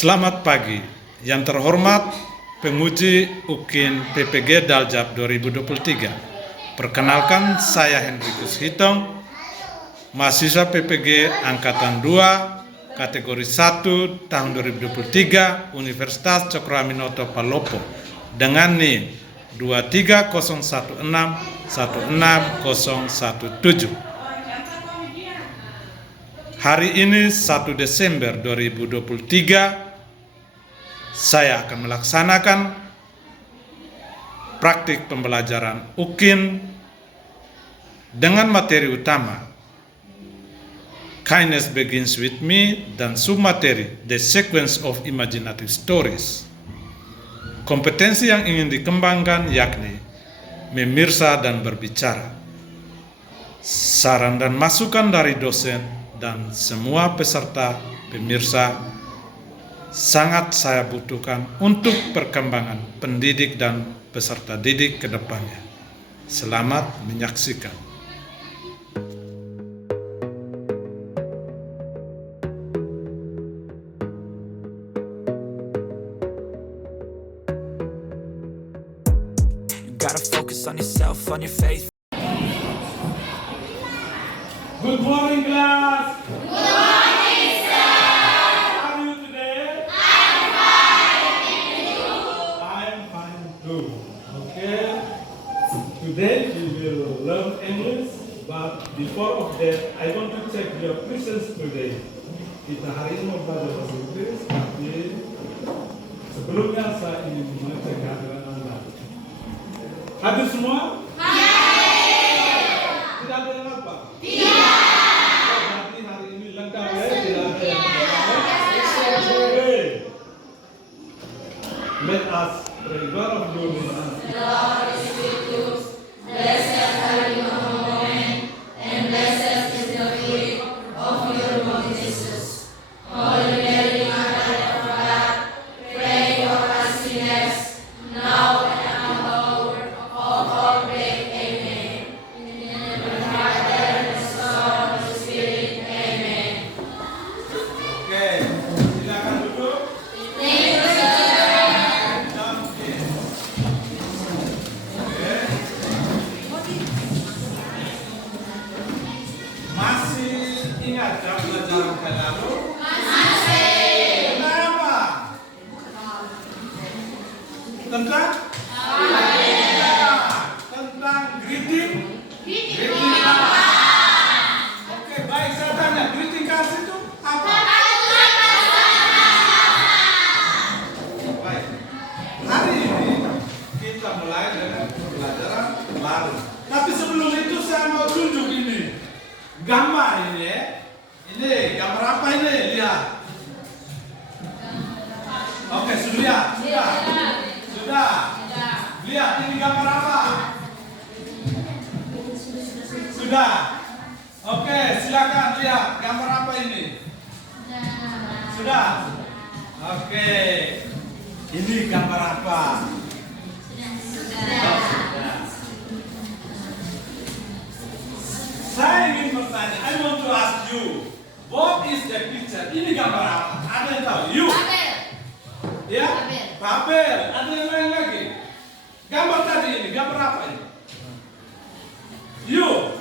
Selamat pagi, yang terhormat penguji UKIN PPG Daljab 2023. Perkenalkan, saya Hendrikus Hitong, mahasiswa PPG Angkatan 2, kategori 1 tahun 2023, Universitas Cokroaminoto Palopo, dengan NIM 23016-16017. Hari ini 1 Desember 2023, saya akan melaksanakan praktik pembelajaran UKIN dengan materi utama Kindness Begins With Me dan submateri The Sequence of Imaginative Stories. Kompetensi yang ingin dikembangkan yakni memirsa dan berbicara. Saran dan masukan dari dosen dan semua peserta pemirsa sangat saya butuhkan untuk perkembangan pendidik dan peserta didik ke depannya. Selamat menyaksikan. You gotta focus on yourself, on your faith. Good morning, class. Good morning, sir. How are you today? I'm fine, thank you. I'm fine too. Okay. Today we will learn English, but before of that, I want to check your presence today. Kita hari ini mau belajar bahasa Inggris, tapi sebelumnya saya ingin mengecek kehadiran Anda. Hadir semua? Tidak ada yang apa? Berarti hari ini lengkap ya, tidak ada yang apa. Let us pray. God of glory. Lord is with you. Blessed are you among women, and blessed is the fruit of your womb, Jesus. Holy Mary, Mother of God, pray for us sinners, now and at the hour of our death. Amen. In the name of the Father, and the Son, and the Spirit. Amen. Oke, silakan duduk. Thank you, sir. Masih ingat jam pelajaran kali lalu? Tentang apa? Tentang? Tentang greeting? Greeting apa? Oke, baik, saya tanya, greeting cards itu apa? Baik. Hari ini kita mulai dengan pembelajaran baru. Tapi sebelum itu saya mau tunjuk ini. Gambar ini ya. Ini gambar apa ini? Lihat. Oke, sudah lihat? Sudah. Lihat ini gambar apa? Sudah. Oke, silakan lihat gambar apa ini? Sudah. Oke. Ini gambar apa? Oh, sudah. Saya ingin bertanya, I want to ask you, what is the picture? Ini gambar apa? Ada yang tahu? You? Ya? Papel. Ada yang lain lagi? Gambar tadi ini, gambar apa ini? You?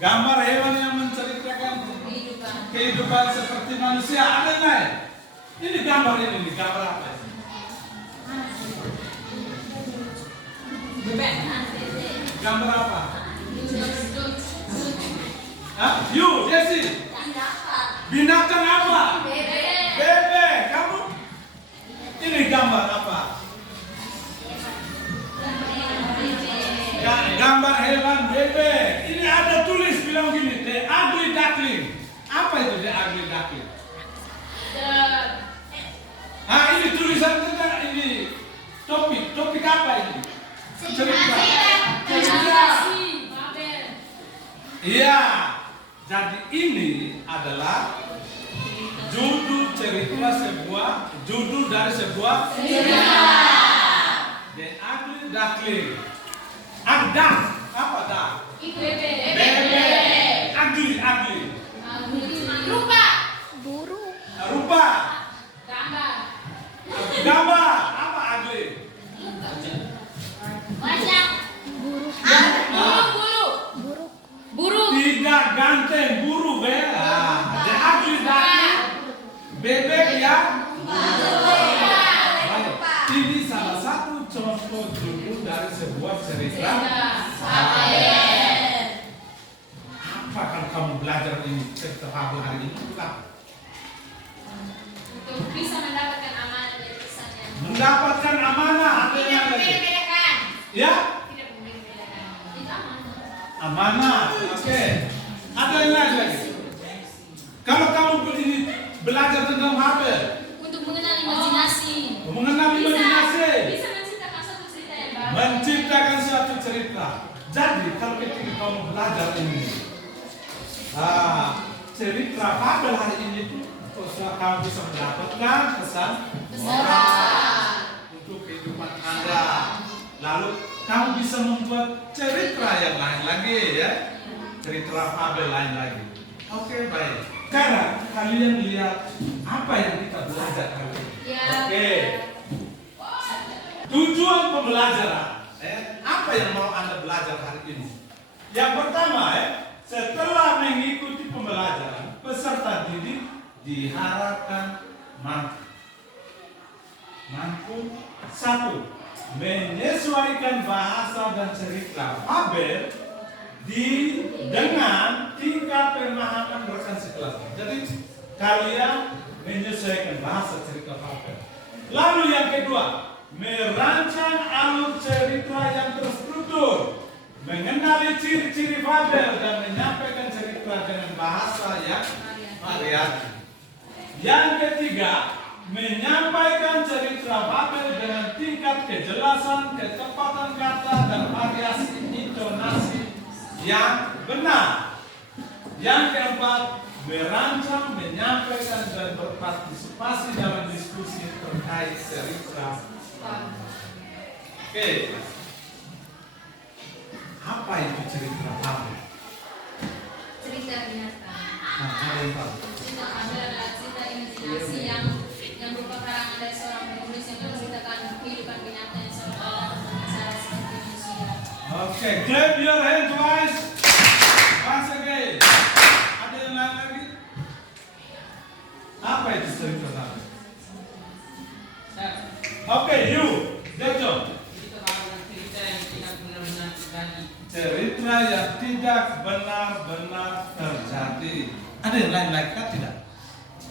Gambar hewan yang menceritakan kehidupan seperti manusia. Ada yang lain? Ini gambar ini, gambar apa ini? Gambar apa? Hah? You, Desi? Binatang apa? Bebek. Kamu? Ini gambar apa? Gambar hewan bebek. Ini ada tulis bilang gini, the ugly duckling. Apa itu the ugly duckling? Ini tulisan tentang ini topik apa ini? Cerita. Iya. Jadi ini adalah judul dari sebuah cerita. The ugly duckling. Duck. Apa duck? Bebek. Ugly. Rupa Berupa gambar apa Agli? Tidak ganteng, buruk ya. Jadi Agli tadi bebek ya. Ini salah satu contoh judul dari sebuah cerita. Apa akan kamu belajar ini cerita Fabel hari ini? Untuk bisa mendapatkan amanah dari kisahnya. Mendapatkan amanah apa yang ada? Membeda-bedakan. Ya? Tidak membeda-bedakan. Itu amanah. Amanah. Oke. Ada yang lain lagi? Kalau kamu begini belajar tentang Fabel, Untuk mengenal imajinasi. mengenal imajinasi, Bisa menciptakan suatu cerita yang baru. menciptakan suatu cerita. Jadi kalau ketika kamu belajar ini, cerita Fabel hari ini itu kamu bisa mendapatkan pesan moral untuk kehidupan Anda. Lalu kamu bisa membuat cerita yang lain lagi ya, cerita Fabel lain lagi. Oke, baik. Sekarang kalian lihat apa yang kita belajar kali ini. Ya. Oke. Tujuan pembelajaran, apa yang mau Anda belajar hari ini? Yang pertama, setelah mengikuti pembelajaran, peserta didik diharapkan mampu satu, menyesuaikan bahasa dan cerita Fabel dengan tingkat pemahaman rekan sekelas. Jadi kalian menyesuaikan bahasa cerita Fabel. Lalu yang kedua, merancang alur cerita yang terstruktur, mengenali ciri-ciri Fabel dan menyampaikan cerita dengan bahasa yang variatif. Yang ketiga, menyampaikan cerita Fabel dengan tingkat kejelasan, ketepatan kata, dan variasi intonasi yang benar. Yang keempat, merancang, menyampaikan, dan berpartisipasi dalam diskusi terkait cerita. Oke. Apa itu cerita Fabel? Cerita binatang. Nah, ada yang tahu? Cerita Fabel adalah cerita imajinasi yang berupa karangan dari seorang penulis yang menceritakan kehidupan binatang yang seolah-olah sama seperti manusia. Oke, clap your hand twice. Once again. Ada yang lain lagi? Apa itu cerita Fabel? Oke, you. Jojo. Cerita yang tidak benar-benar terjadi. Ada yang lain lagi kan tidak?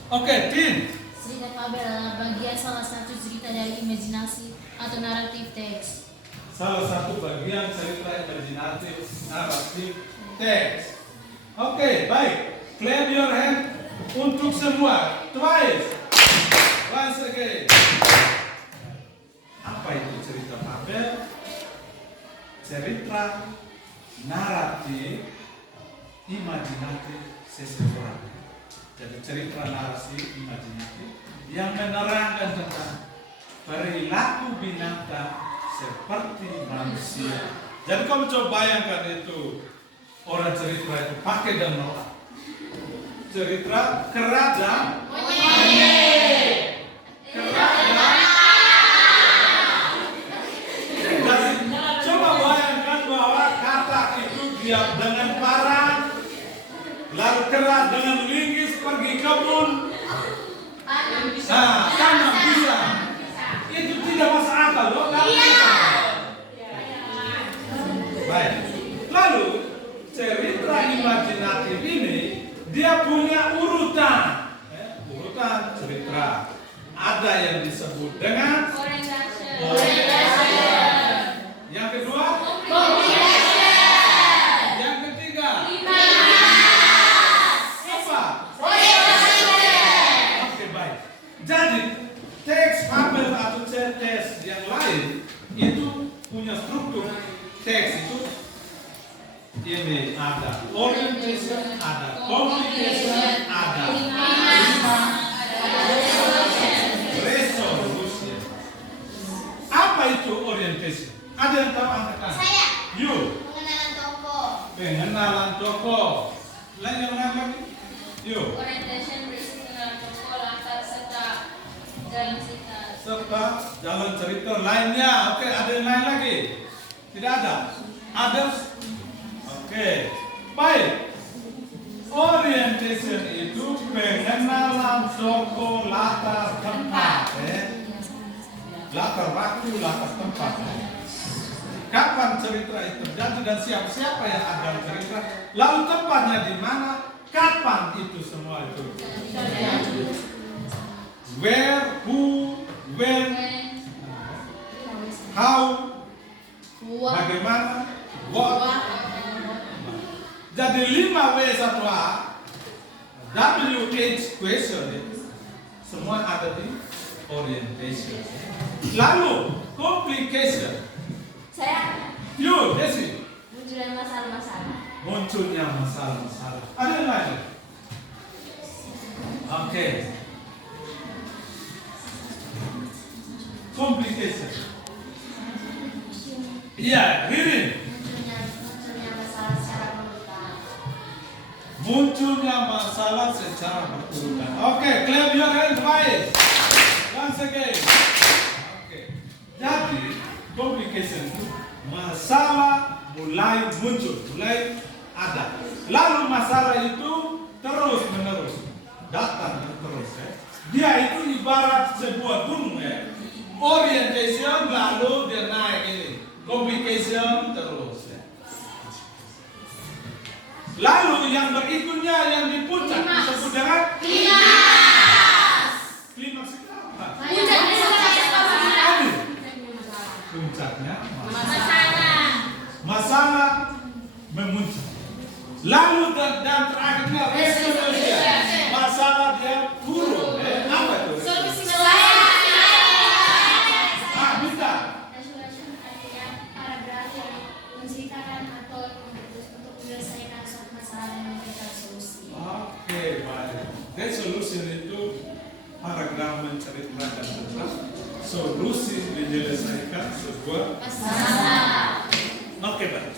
Oke, Tin. Cerita Fabel adalah bagian salah satu cerita dari imajinasi atau naratif teks. Salah satu bagian cerita imajinatif naratif teks. Oke, baik. Clap your hand untuk semua. Twice. Once again. Apa itu cerita Fabel? Cerita naratif imajinatif seseorang. Jadi cerita narasi imajinatif yang menerangkan tentang perilaku binatang seperti manusia. Jadi kamu coba bayangkan itu orang cerita itu pakai dan menolak. Cerita kera dan kera dan coba bayangkan bahwa kata itu dia dengan parang, lalu kera dengan linggis pergi kebun. Nah, tanam pisang. Itu tidak masuk akal loh, kan? Baik. Lalu cerita imajinatif ini dia punya urutan. Urutan cerita. Ada yang disebut dengan orientation. Yang kedua, yang ketiga, apa? Oke, baik. Jadi teks Fabel atau teks yang lain itu punya struktur. Teks itu ini ada orientation, ada communication, ada resolution. Apa itu orientation? Ada yang tahu angkatan? Saya. You. Pengenalan tokoh. Pengenalan tokoh. Lain yang lain lagi? You. Orientation berisi pengenalan tokoh, latar serta jalan cerita lainnya. Oke, ada yang lain lagi? Tidak ada? Others? Oke, baik. Orientation itu pengenalan toko latar tempat, latar waktu, latar tempat. Kapan cerita itu terjadi dan siapa yang ada cerita, lalu tempatnya di mana, kapan itu semua itu. Where, who, when, how, bagaimana, what. Jadi 5W1A, WH question itu semua ada di orientation. Lalu complication. Saya Yuk, Desi. munculnya masalah-masalah. Munculnya masalah-masalah. Ada yang lain? Oke. Complication. Iya, Ririn. Munculnya masalah secara berurutan. Munculnya masalah secara berurutan. Oke, clap your hands wide. Once again. Oke. Jadi, complication itu masalah mulai muncul, mulai ada. Lalu masalah itu terus menerus datang terus. Dia itu ibarat sebuah gunung ya. Orientation lalu dia naik ini. Complication terus ya. Lalu yang berikutnya yang di puncak disebut dengan klimaks itu apa? Puncaknya masalah memuncak. Lalu dan terakhirnya resolution. Masalah dia turun. Apa itu? Bisa. Resolution artinya paragraf yang menceritakan atau untuk menyelesaikan suatu masalah dan memberikan solusi. Oke, baik. Resolution itu paragraf menceritakan tentang solusi menyelesaikan sebuah Masalah. Oke, baik.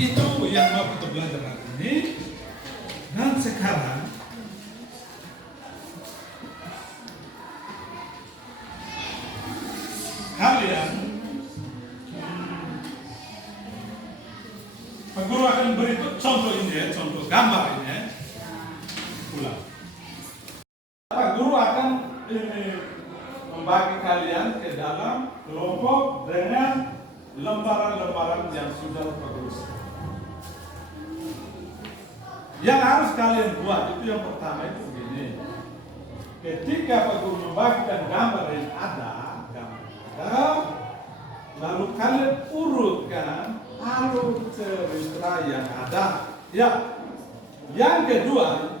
Itu yang mau kita belajar hari ini. Dan sekarang kalian Pak Guru akan beri contoh ini ya, contoh gambar ini ya. Ulang. Pak Guru akan membagi kalian ke dalam kelompok dengan lembaran-lembaran yang sudah Pak Guru. Yang harus kalian buat itu yang pertama itu begini. Ketika Pak Guru membagikan gambar yang ada, lalu kalian urutkan alur cerita yang ada. Ya. Yang kedua,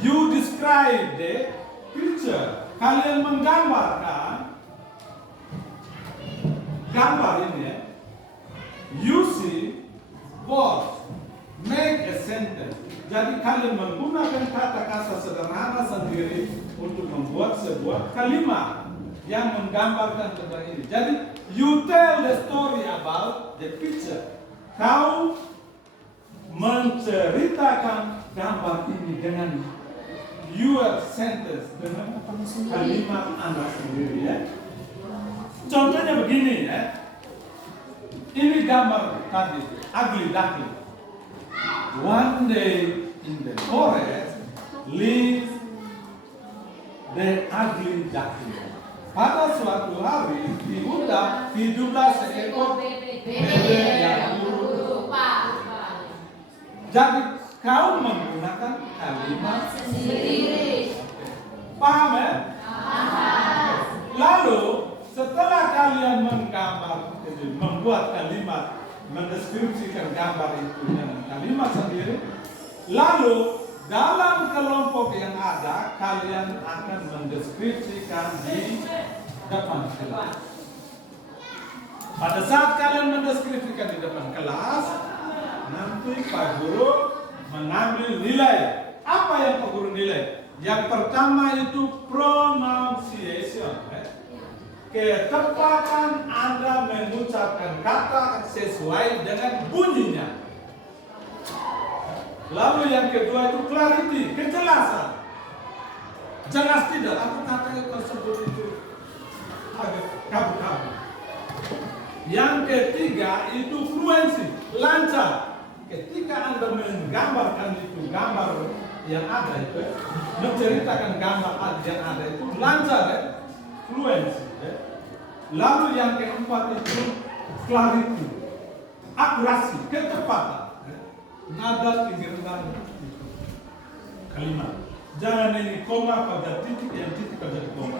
you describe the picture. Kalian menggambarkan gambar ini ya. You see words. Make a sentence. Jadi kalian menggunakan kata-kata sederhana sendiri untuk membuat sebuah kalimat yang menggambarkan tentang ini. Jadi you tell the story about the picture. Kau menceritakan gambar ini dengan your sentence, dengan kalimat Anda sendiri ya. Contohnya begini ya. Ini gambar tadi, ugly duckling. One day in the forest lives the ugly duckling. Pada suatu hari di hutan hiduplah seekor bebek yang buruk. Jadi kau menggunakan kalimat sendiri. Paham ya? Lalu setelah kalian membuat kalimat, mendeskripsikan gambar itu dengan kalimat sendiri, lalu dalam kelompok yang ada kalian akan mendeskripsikan di depan kelas. Pada saat kalian mendeskripsikan di depan kelas, nanti Pak Guru mengambil nilai. Apa yang Pak Guru nilai? Yang pertama itu pronunciation. Ketepatan Anda mengucapkan kata sesuai dengan bunyinya. Lalu yang kedua itu clarity, kejelasan. Jelas tidak, aku kata tersebut itu agak kabur-kabur. Yang ketiga itu fluensi, lancar. Ketika Anda menggambarkan itu gambar yang ada itu, menceritakan gambar yang ada itu lancar, fluensi. Lalu yang keempat itu clarity, akurasi, kecepatan. Nada tinggi rendah kalimat. Jangan ini koma pada titik yang titik pada koma.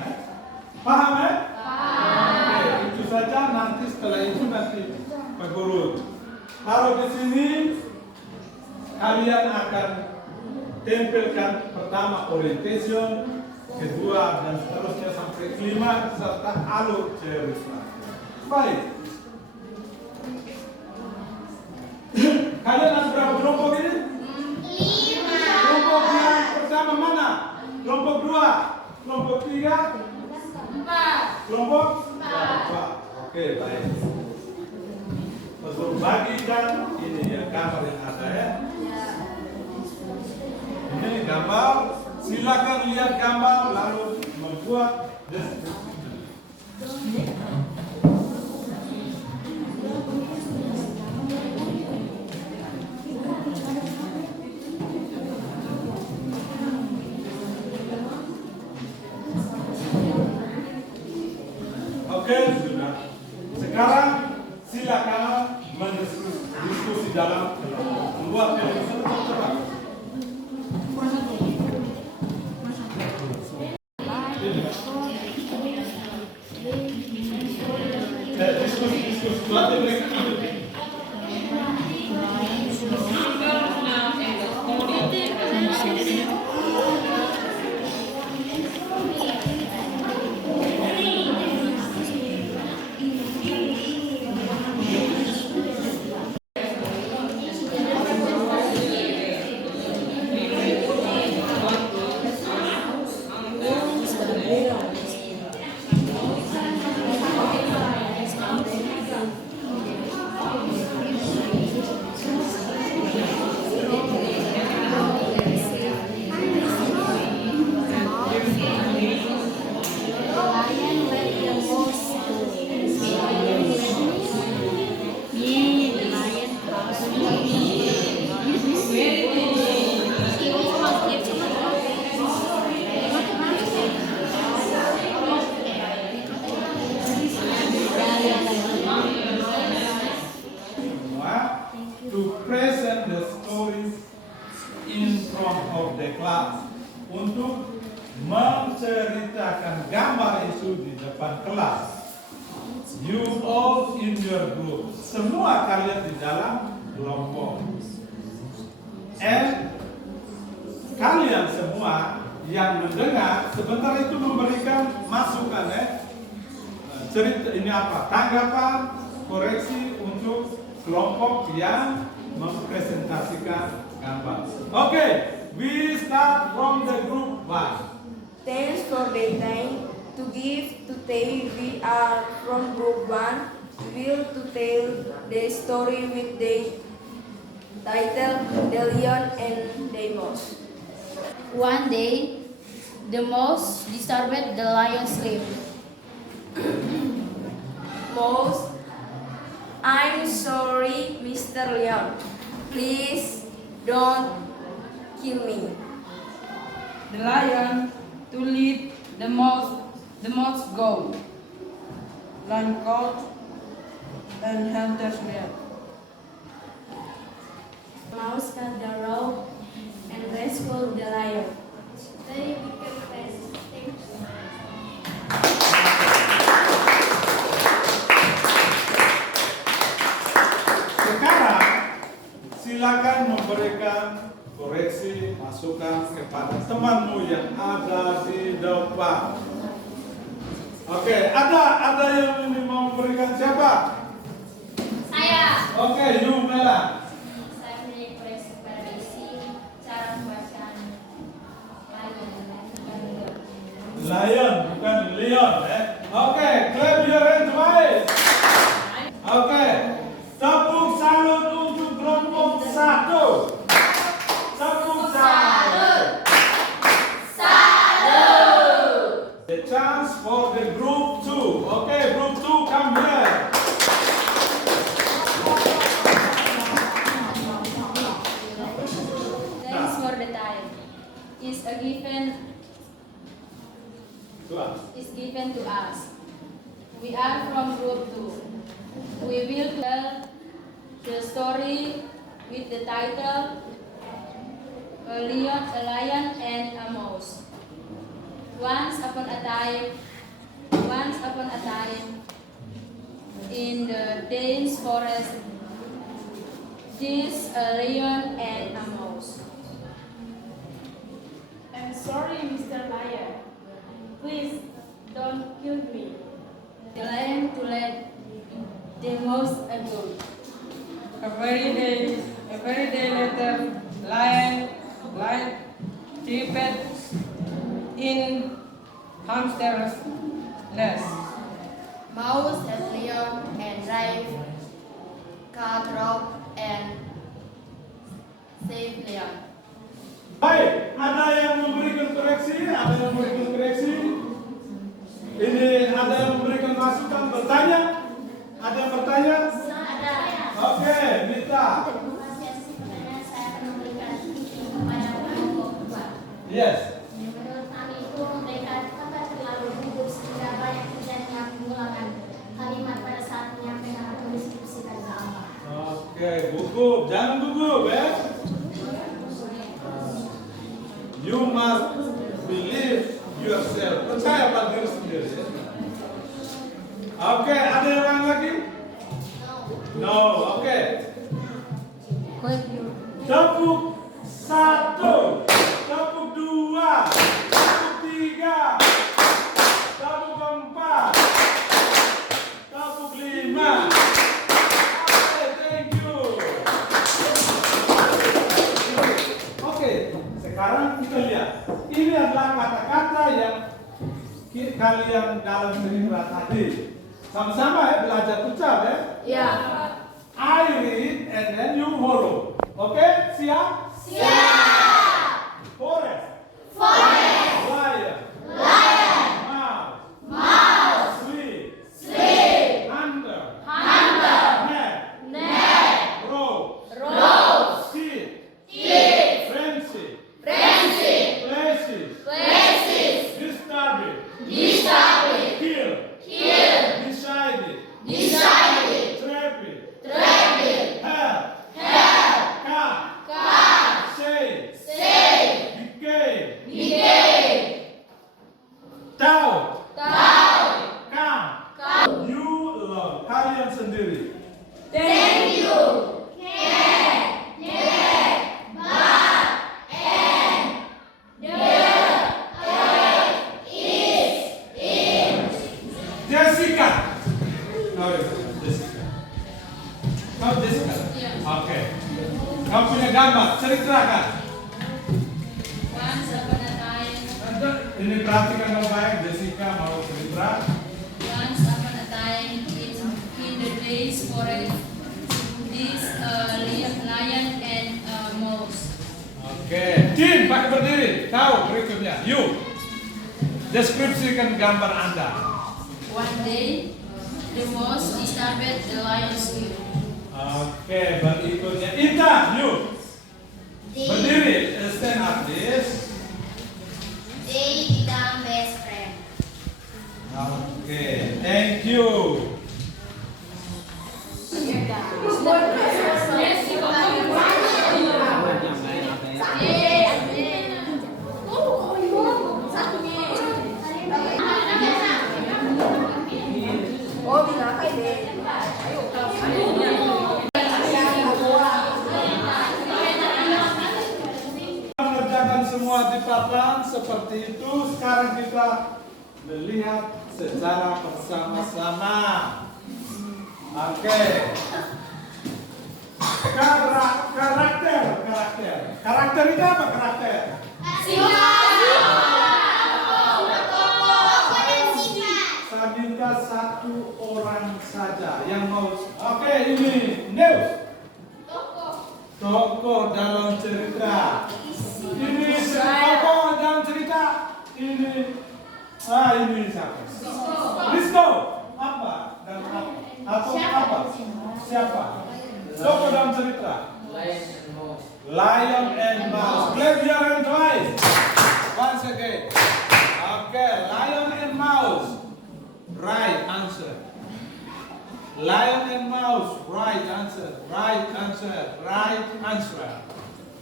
Paham ya? Paham. Itu saja, nanti setelah itu nanti Pak Guru taruh di sini, kalian akan tempelkan pertama orientation, kedua dan seterusnya sampai kelima serta alur cerita. Baik. Kalian ada berapa kelompok ini? 5. Kelompok yang pertama mana? Kelompok 2, kelompok 3, 4. kelompok 4. Oke, baik. Masuk bagikan ini ya gambar yang ada ya. Ini gambar. Silakan lihat gambar lalu membuat deskripsi. Oke, sudah. Sekarang silakan mendiskusi dalam membuat cepat. To present the stories in front of the class, untuk menceritakan gambar itu di depan kelas. You all in your group, semua kalian di dalam kelompok. And kalian semua yang mendengar sebentar itu memberikan masukan cerita ini apa, tanggapan, koreksi untuk kelompok yang mempresentasikan gambar. Oke, we start from the group 1. Thanks for the time to give today. We are from group 1. We will to tell the story with the title The Lion and the Mouse. One day, the mouse disturbed the lion's sleep. Mouse, I'm sorry, Mr. Lion. Please don't kill me. The lion to lead the mouse go. Lion caught and hunter's net. Mouse cut the rope and rescued the lion. They became friends. Sekarang silakan memberikan koreksi, masukan kepada temanmu yang ada di depan. Oke, ada yang ini mau memberikan siapa? Saya. Oke, Yumela. Saya punya koreksi pada isi cara membacaan Lion, bukan Leon. Oke, clap your hands wide. Oke, tepuk salut untuk kelompok 1. Tepuk salut. Salut. Okay, group 2, come here. Thanks for the time. Is a given to us. We are from group 2. We will tell the story with the title A Lion and a Mouse. Once upon a time, in the dense forest, there's a lion and a mouse. I'm sorry, Mr. Lion. Please don't kill me. The lion to let the mouse go. A very day later, lion tripped in hamster's nest. Mouse and lion and drive car drop and save lion. Baik, ada yang memberikan koreksi? Ini ada yang memberikan masukan, bertanya? Ada yang bertanya? Ada. Oke, Mita. Saya akan memberikan kepada kelompok 2. Yes. Menurut kami itu mereka terlalu gugup sehingga banyak terjadi pengulangan kalimat pada saat menyampaikan atau mendeskripsikan gambar. Oke, gugup. Jangan gugup ya. You must believe yourself. Percaya pada diri sendiri. Ya? Oke, ada yang lain lagi? No. Oke. Tepuk 1, tepuk 2, tepuk 3, tepuk 4, tepuk 5. Oke, thank you. Oke, sekarang kita lihat. Ini adalah kata-kata yang kalian dalam cerita tadi. Sama-sama ya belajar ucap ya. Ya. I read and then you follow. Oke, siap? Siap. Forest. Lion. Mouse. Sleep. Hunter. Net. Rope. Kid. Friendship. Places. Disturbing. Kill. Decided. Trapping. Help. Car. Say. Decay. Tahu. Come. You alone. Kalian sendiri. Thank you. Jessica. Jessica. Kau Jessica? Oke. Kau punya gambar, ceritakan. Once upon a time, Ini perhatikan dengan baik, Jessica mau cerita. once upon a time, in the days forest, this lion and a mouse. Oke. Jin, pakai berdiri. Tahu berikutnya. You. Deskripsikan gambar Anda. One day, the mouse disturbed the lion's will. Oke, berikutnya Ita, you. Berdiri, stand up this. They become best friends. Oke, thank you. Oh, binakai deh. Mengerjakan semua di papan seperti itu. Sekarang kita melihat secara bersama-sama. Oke. Karakter. Karakter itu apa karakter? Sabinta satu orang saja yang mau. Oke, ini Neus. Tokoh dalam cerita. Ini tokoh dalam cerita. Ini siapa? Risto, apa dan apa? Atau apa? Siapa? Coba dalam cerita. Lion and mouse. Clap your hand twice. Once again. Okay, lion and mouse. Right answer. Lion and mouse. Right answer. Right answer. Right answer.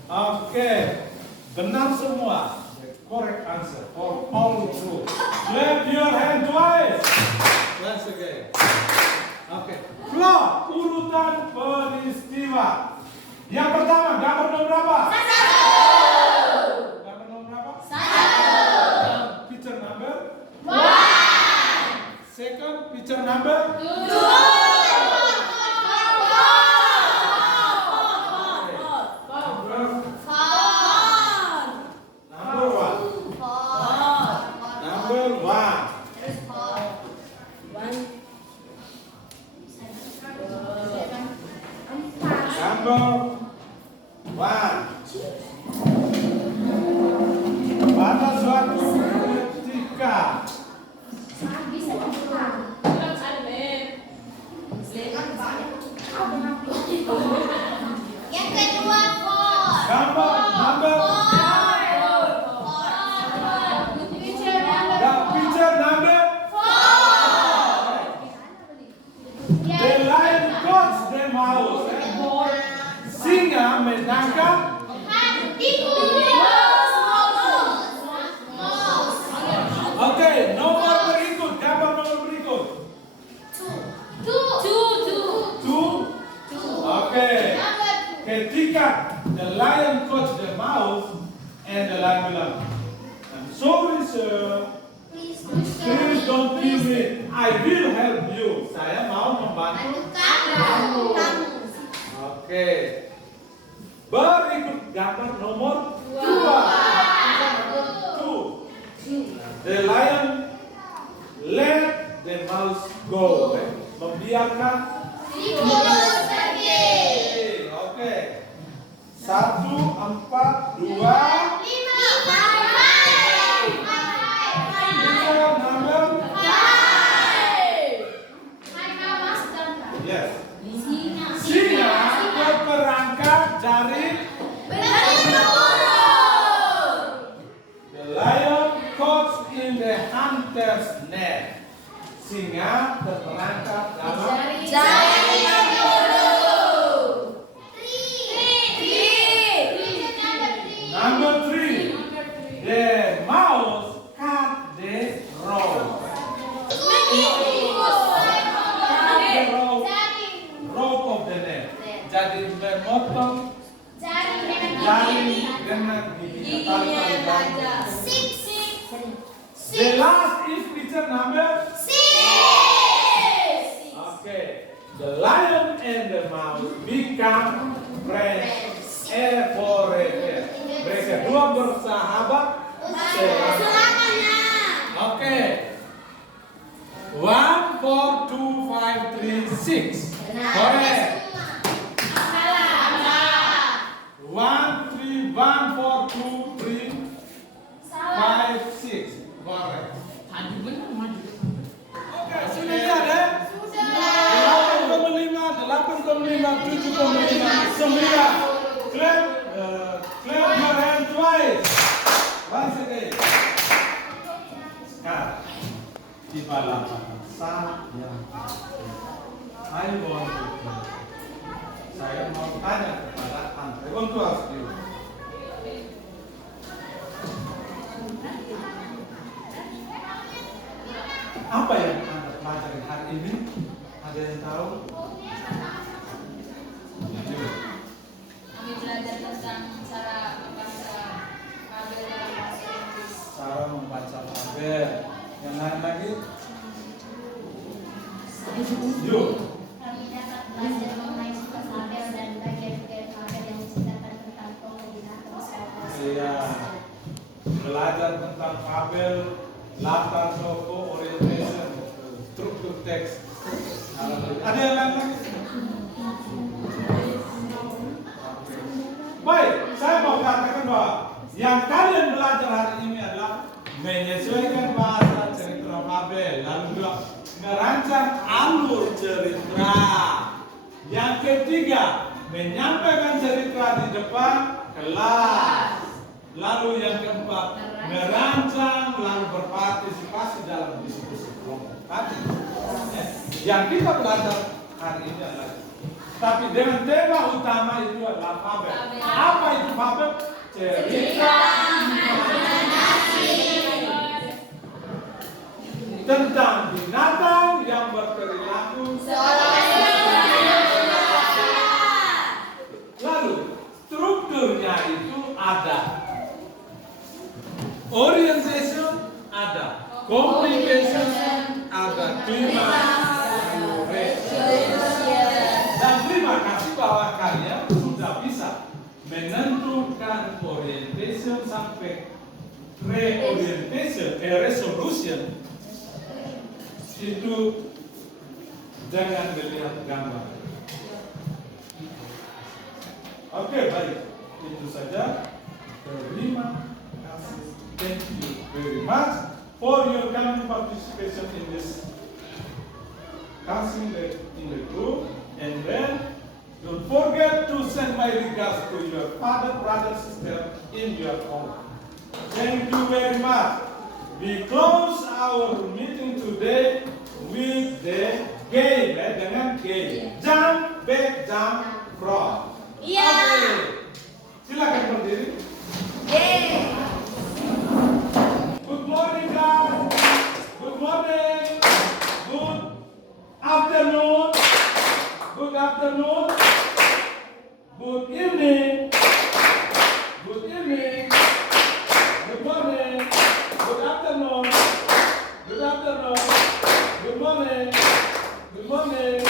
Okay. Benar semua. Correct answer for all true. Clap your hand twice. Once again. Okay. Plot urutan peristiwa. Yang pertama, gambar nomor berapa? 1. Gambar nomor berapa? 1. Picture number 1. Second, picture number 2. Pada suatu ketika Yang kedua, 4. gambar number picture number 4. The lion caught the mouse. Singa menangkap Oke, nomor berikut, gambar nomor berikut. 2. Oke. Ketika the lion caught the mouse and the lion bilang, I'm sorry sir, please don't kill me. I will help you. Saya mau membantu kamu. Oke. Berikut gambar nomor 2. The lion let the mouse go. Membiarkan Oke. 1, 4, 2. Picture number 5. Yes. Singa berperangkap dari The lion caught in the hunter's net. Singa terperangkap dalam Number 3. The mouse cut the rope. Rope of the net. Jadi memotong jaring dengan giginya gajah. The last is picture number 6. Okay. The lion and the mouse become friends forever. Mereka dua bersahabat selamanya. Oke. 1, 4, 2, 5, 3, 6. Correct. 1, 4, 2, 3, 5, 6. Correct. Oke, sudah ada? 8,5, 7,5, 9. Clap your hand twice. Once again. Sekarang di balapan saya mau tanya kepada Anda. I want to ask you. Apa yang Anda pelajari hari ini? Ada yang tahu? Kami belajar tentang cara membaca fabel dalam bahasa Inggris. Cara membaca fabel. Yang lain lagi? Yuk. Kami dapat belajar mengenai sifat fabel dan bagian-bagian fabel yang menceritakan tentang tokoh binatang secara Iya. Belajar tentang fabel, latar tokoh, orientation, struktur teks. Ada yang lain lagi? Baik, saya mau katakan bahwa yang kalian belajar hari ini adalah menyesuaikan bahasa cerita fabel, lalu juga merancang alur cerita. Yang ketiga, menyampaikan cerita di depan kelas. Lalu yang keempat, merancang lalu berpartisipasi dalam diskusi kelompok. Yang kita belajar hari ini adalah, tapi dengan tema utama itu adalah fabel. Apa itu fabel? Cerita tentang binatang yang berperilaku. Lalu strukturnya itu ada, orientation ada, complication ada, klimaks, dan terima kasih bahwa kalian sudah bisa menentukan orientation sampai resolution itu dengan melihat gambar. Oke, baik, itu saja. Terima kasih. Thank you very much for your kind participation in this casting in the group. And then don't forget to send my regards to your father, brother, sister in your home. Thank you very much. We close our meeting today with the game, dengan game. Jump, back, jump, front. Iya. Oke. Silakan berdiri. Good morning, guys. Good morning. Good afternoon. Good afternoon. Good evening. Good evening. Good morning. Good afternoon. Good afternoon. Good morning. Good morning.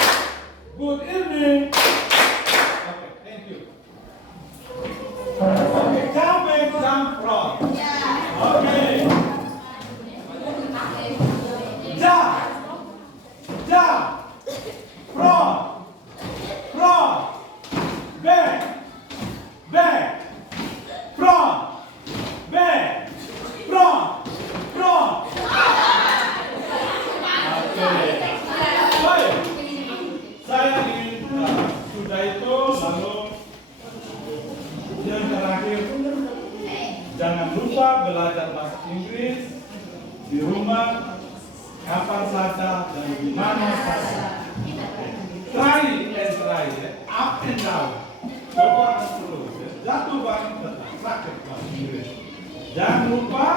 Good evening. Okay, thank you. Okay, jump back, jump front. Okay. Jump. Jump. Front. Front. Back. Back. Front. Back. Front. Front. Oke. Baik. Saya ingin sudah itu, lalu yang terakhir, jangan lupa belajar bahasa Inggris di rumah, kapan saja dan di mana saja. Try and try, up and down. Coba terus, jatuh bangun tetap praktek bahasa Inggris. Jangan lupa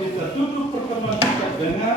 kita tutup pertemuan kita dengan